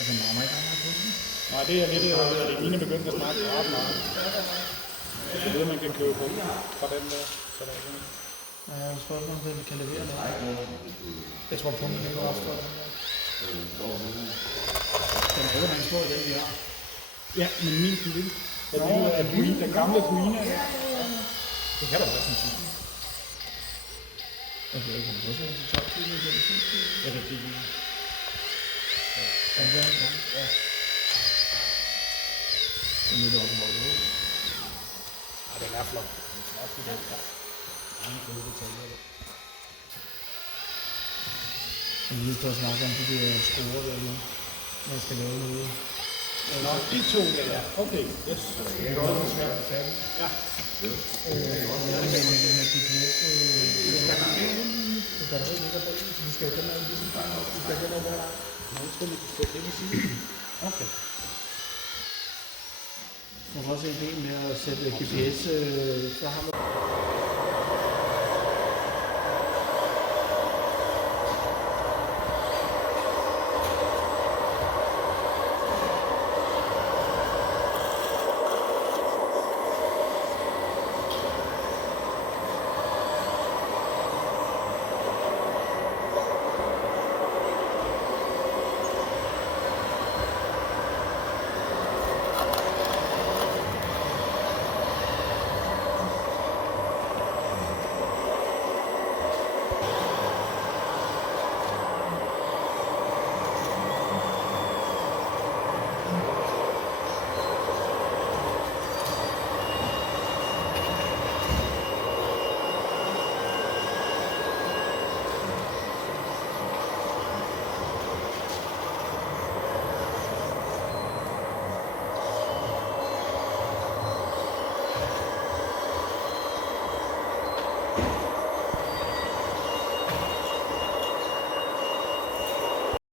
Altså, den rammer ikke ret meget på den. Nej, det er lidt, det mine begyndte at snakke ret meget. Jeg ved, man kan købe på fra den der. Så der er sådan. Ja, jeg har spørgsmål, om den kan levere noget. Jeg tror, pumpen ikke var opstået. Den er jo en stor, den vi har. Ja, men min kunne det. Den gamle Queen. Det kan da være sådan en Jeg ved ikke, om det er sådan en top 10. Jeg kan sige. Ja, det er den. Ja. Den er lidt op i vores. Ja, den er flot. Den er flot i den der. Mange fede detaljer. Jeg vil lige stå og snakke om de der skruer, der man skal lave noget. Nå, de to der, ja. Okay, yes. Det er godt, at svært at fatte. Ja. Med GPS. Det batteri ligger bag, så du skal jo den her lille fejl op. Du skal den over der. Nå, skal vi sætte det ved siden. Okay. Man kan også se ideen med at sætte GPS for ham.